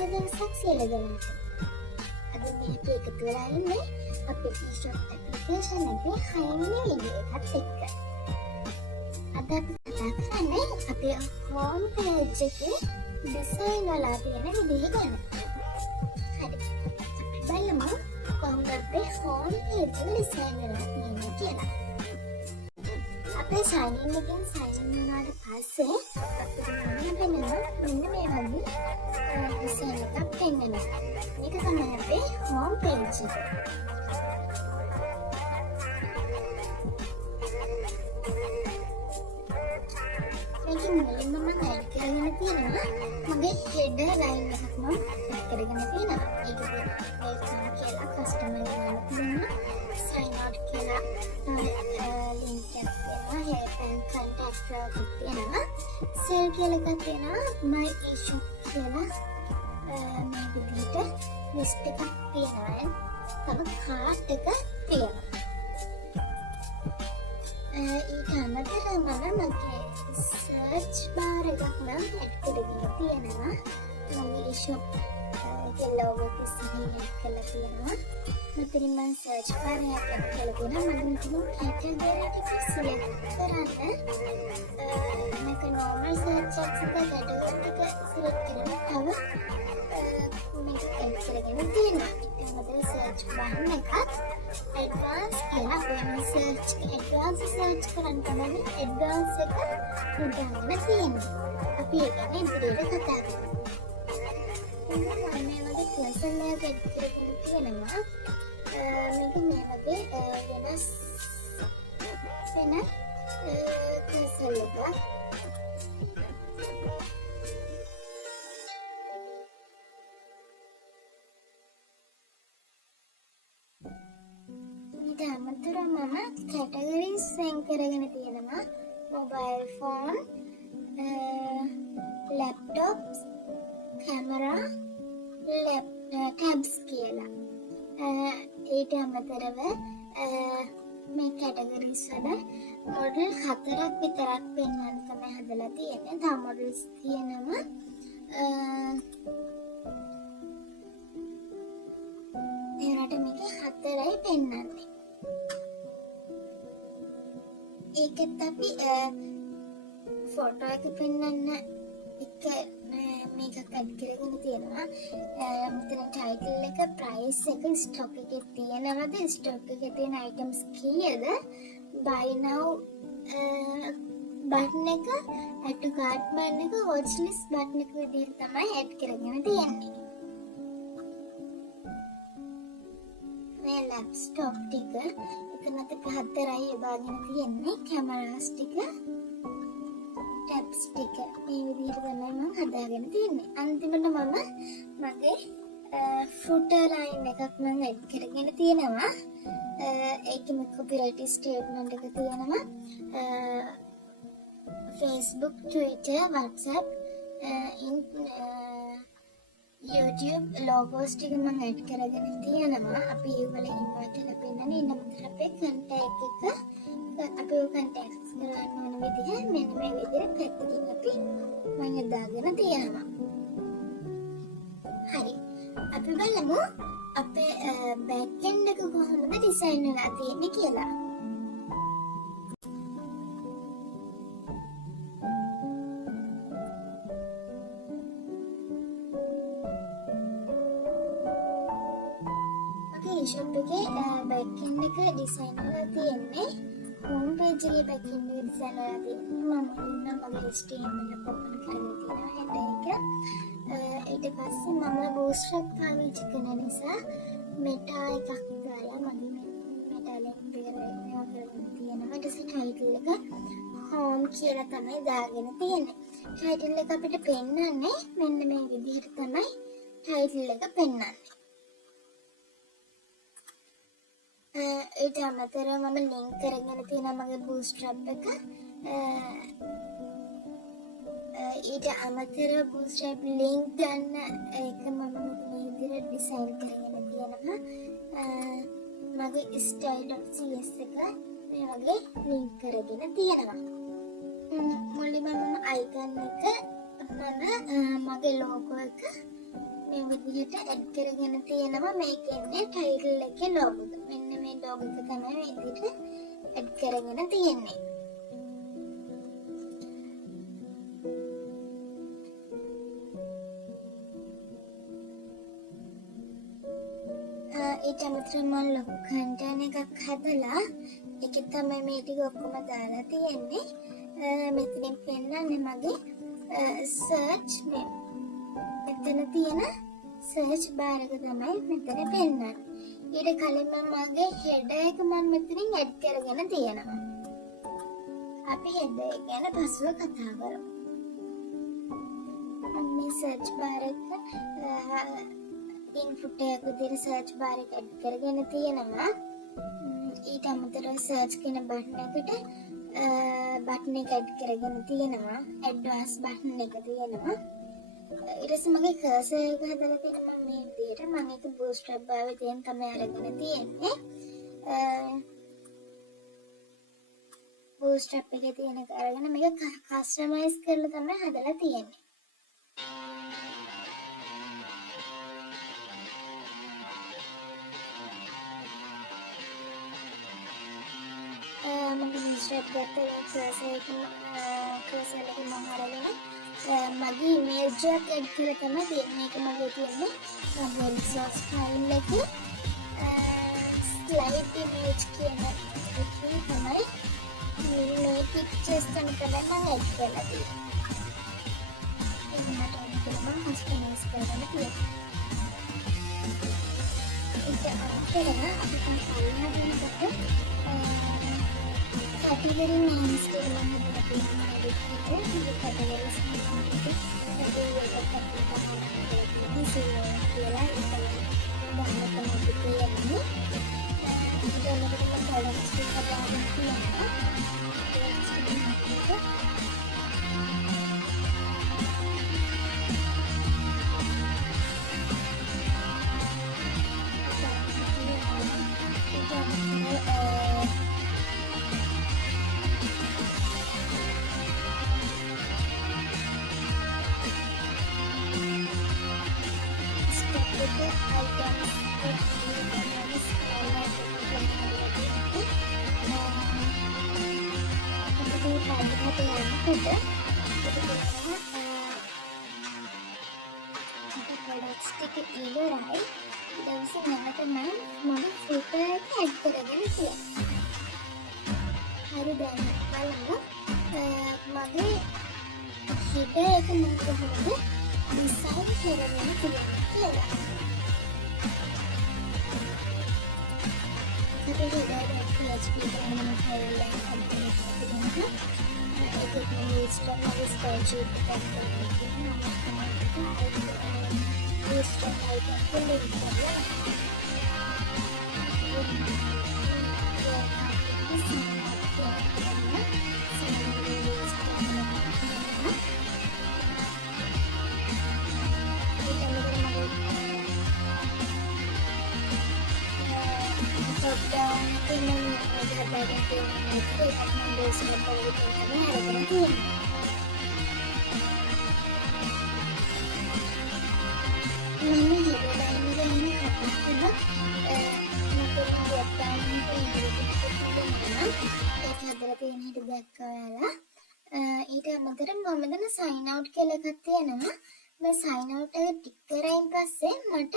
සුබ දවසක් සියලු දෙනාට. අද මේ අපි එකතු වෙලා ඉන්නේ අපේ T-Shop application එකේ 6 වෙනි වීඩියෝ එකත් එක්ක. අද අපි කතා කරන්නේ අපේ home page එකේ design වල තියෙන විදිහ ගැන. හරි. අපි බලමු කොහොමද අපේ home page එක design වෙලා තියෙන්නේ කියලා. අපේ sign in එකෙන් sign in වුණාට පස්සේ අපිට මෙන්න මේ වගේ design එකක් පෙන්වනවා. මේක තමයි අපේ home page එක. මේකෙන් මුලින්ම මම add කරගෙන තියෙනවා මගේ header line එකක් මම add කරගෙන තියෙනවා. ඒක welcome කියලා customer name තියෙනවා. sign out කියලා link එකක් තියෙනවා. and contact එකක් තියෙනවා. sell කියලා එකක් තියෙනවා. my e-shop කියලා මේ විදිහට list එකක් තියෙනවා. තව cart එක තියෙනවා. ඊට අමතරව මගේ search bar එකක් නම් add කරගෙන තියෙනවා. මගේ e-shop එකේ logo එක ඉස්සරහින් add කරලා තියෙනවා. මෙතනින් මම search bar එකක් add කරලා තියෙනවා. මම මෙතන category එක select කරන්න මේක normal search එකක category එක select කරලා මේක add කරගෙන තියෙනවා. ඊට අමතරව search button එකත් advanced කියලා වෙන advanced search කරන්න තමයි advanced එක උදාහරණ තියෙනවා. අපි ඒක ගැන ඉදිරියට කතා කරමු. මේ වගේ cursor එකක් add කරගෙන තියෙනවා. මේක මේ වගේ වෙනස් වෙන cursor එකක්. මම categories වෙන් කරගෙන තියෙනවා. mobile phone, laptops, camera, tabs කියලා. ඊට අමතරව මේ categories වල model 4ක් විතරක් පෙන්වන්න තමයි හදලා තියෙන්නේ. තව models තියෙනවා. ඒකට මේක 4යි පෙන්වන්නේ. ඒකත් අපි ෆොටෝ එක පෙන්වන්න එක මේකක් add කරගෙන තියෙනවා. මෙතන title එක, price එක, stock එකේ තියෙනවද, stock එකේ තියෙන items කීයද, buy now button එක, add to cart button එක, watch list button එක විදිහට තමයි add කරගෙන තියෙන්නේ. මේ laptop ටික එතනත් 4යි යොදාගෙන තියෙන්නේ. cameras ටික, tabs ටික මේ විදිහට තමයි මම හදාගෙන තියෙන්නේ. අන්තිමට මම මගේ footer line එකක් මම add කරගෙන තියෙනවා. ඒකෙම copyright statement එක තියෙනවා. Facebook, Twitter, WhatsApp, YouTube logos ටික මම add කරගෙන තියෙනවා. අපි ඒවල invite කරලා පෙන්නන්නේ. ඉන්න මොකද අපේ contact එක අපි ඔය contact කරන්න ඕන විදිහ මෙන්න මේ විදිහට පැත්තකින් අපි මම දාගෙන තියෙනවා. හරි. අපි බලමු අපේ back end එක කොහොමද design වෙලා තියෙන්නේ කියලා. e-shop එකේ back end එක design කරලා තියෙන්නේ. home page එකේ back end එක design කරලා තියෙන්නේ. මම මගේ HTML එක open කරගෙන තියෙනවා header එක. ඊට පස්සේ මම bootstrap පාවිච්චි කරන නිසා meta එකක් දාලා මගේ meta link එකේ තියෙනවා. ඊට පස්සේ title එක home කියලා තමයි දාගෙන තියෙන්නේ. title එක අපිට පෙන්නන්නේ මෙන්න මේ විදිහට තමයි title එක පෙන්නන්නේ. ඊට අමතරව මම link කරගෙන තියෙනවා මගේ bootstrap එක. ඊට අමතරව bootstrap link ගන්න ඒක මම මේ විදිහට design කරගෙන තියෙනවා. මගේ style.cs එක මේ වගේ link කරගෙන තියෙනවා. මුලින්ම මම icon එක මම මගේ logo එක මේ විදිහට ඇඩ් කරගෙන තියෙනවා. මේක ඉන්නේ ටයිටල් එකේ ලෝගෝ එක. මෙන්න මේ ලෝගෝ එක තමයි මේ විදිහට ඇඩ් කරගෙන තියෙන්නේ. ඊට අමතරව මම ලොකු කන්ටෙන්ට් එකක් හදලා ඒකේ තමයි මේ ටික ඔක්කොම දාලා තියෙන්නේ. මෙතනින් පෙන්නන්නේ මගේ සර්ච් මෙතන තියෙන සර්ච් බාර් එක තමයි මෙතන පෙන්නන්නේ. ඊට කලින් මම මගේ හෙඩර් එක මම මෙතනින් ඇඩ් කරගෙන තියෙනවා. අපි හෙඩර් එක ගැන පස්ව කතා කරමු. මේ සර්ච් බාර් එක ඉන්පුට් එකක් විදිහට සර්ච් බාර් එක ඇඩ් කරගෙන තියෙනවා. ඊට අමතරව සර්ච් කියන බටන් එකට බටන් එක ඇඩ් කරගෙන තියෙනවා. ඇඩ්වාන්ස් බටන් එක තියෙනවා. ඊට පස්සේ මගේ කර්සර් එක හදලා තියෙනවා මේ විදිහට. මම ඒක බූට්ස්ට්‍රැප් භාවිතයෙන් තමයි අරගෙන තියෙන්නේ. බූට්ස්ට්‍රැප් එකේ තියෙන එක අරගෙන මේක කස්ටමයිස් කරලා තමයි හදලා තියෙන්නේ. මම බූට්ස්ට්‍රැප් ගත්ත කර්සර් එක මම අරගෙන මගේ ඉමේජ් එකක් ඇඩ් කරලා තමයි තියෙන්නේ. මේක මගේ තියෙන්නේ මගේ රිසෝස් ෆයිල් එකේ ස්ලයිඩ් ඉමේජ් කියන එකේ තමයි මේ පික්චර්ස් තමයි මම ඇඩ් කරලා තියෙන්නේ. ඒක මට ඕන මම කස්ටමයිස් කරන්න තියෙනවා. ඒක අතරම අපි කන්ෆයිල් හදනකොට category names කියලා හදලා තියෙනවා. ඒක categories ඊට අමතරව මම දැන් sign out කියලා එකක් තියෙනවා. මේ sign out එක ටික් කරායින් පස්සේ මට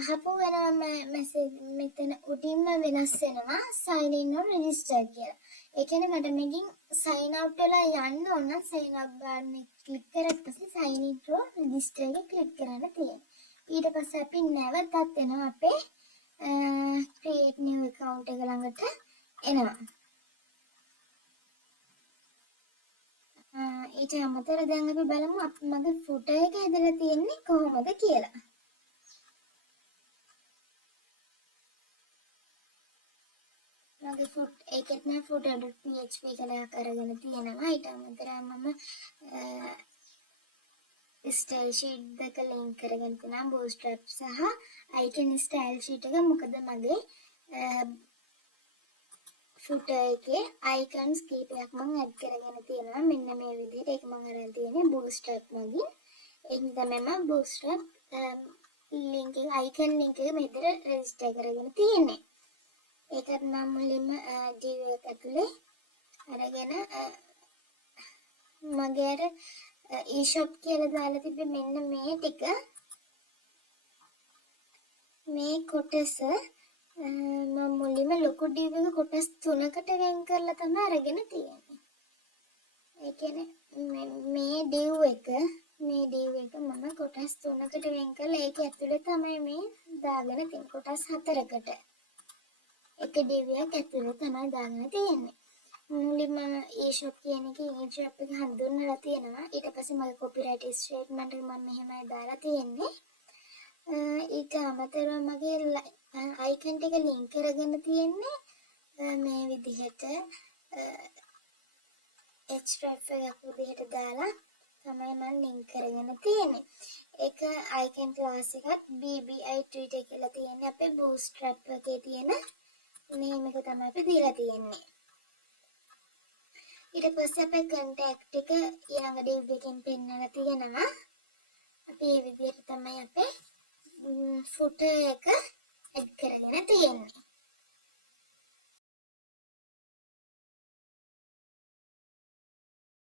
අහපු වෙනම මැසේජ් මෙතන උඩින්ම වෙනස් වෙනවා sign in or register කියලා. ඒ කියන්නේ මට මේකෙන් sign out වෙලා යන්න ඕන නම් sign up button එක ක්ලික් කරලා පස්සේ sign in or register එක ක්ලික් කරන්න තියෙනවා. ඊට පස්සේ අපි නැවතත් එනවා අපේ create new account එක ළඟට එනවා. ඊට අමතරව දැන් අපි බලමු මගේ footer එක හදලා තියෙන්නේ කොහොමද කියලා. මගේ ඒකෙත් නම් footer.php කියලා අරගෙන තියෙනවා. ඊට අමතරව මම style sheet දෙක link කරගෙන තියෙනවා bootstrap සහ icon style sheet එක. මොකද මගේ footer එකේ icons කීපයක් මම add කරගෙන තියෙනවා. මෙන්න මේ විදිහට ඒක මම අරන් තියෙන්නේ bootstrap මගින්. ඒක තමයි මම bootstrap ලින්ක් එක අයිකන් ලින්ක් එක මෙතන රෙජිස්ටර් කරගෙන තියෙන්නේ. ඒකත් මම මුලින්ම div එක ඇතුලේ අරගෙන මගේ අර e-shop කියලා දාලා තිබ්බේ මෙන්න මේ ටික මේ කොටස මම මුලින්ම ලොකු div එක කොටස් 3කට වෙන් කරලා තමයි අරගෙන තියෙන්නේ. ඒ කියන්නේ මේ div එක මම කොටස් 3කට වෙන් කරලා ඒක ඇතුලේ තමයි මේ දාගෙන තියෙන්නේ. කොටස් 4කට. එක div එකක් ඇතුලේ තමයි දාගෙන තියෙන්නේ. මුලින්ම e-shop කියන එකේ e-shop එක හඳුන්වලා තියෙනවා. ඊට පස්සේ මගේ copyright statement එක මම මෙහෙමයි දාලා තියෙන්නේ. ඊට අමතරව මගේ icon ටික link කරගෙන තියෙන්නේ මේ විදිහට href එකක් විදිහට දාලා තමයි මම link කරගෙන තියෙන්නේ. ඒක icon class එකත් bbi twitter කියලා තියෙන්නේ අපේ bootstrap එකේ තියෙන name එක තමයි අපි දීලා තියෙන්නේ. ඊට පස්සේ අපේ contact එක ඊළඟ div එකෙන් පෙන්නලා තියෙනවා. අපි මේ විදිහට තමයි අපේ footer එක add කරගෙන තියෙන්නේ.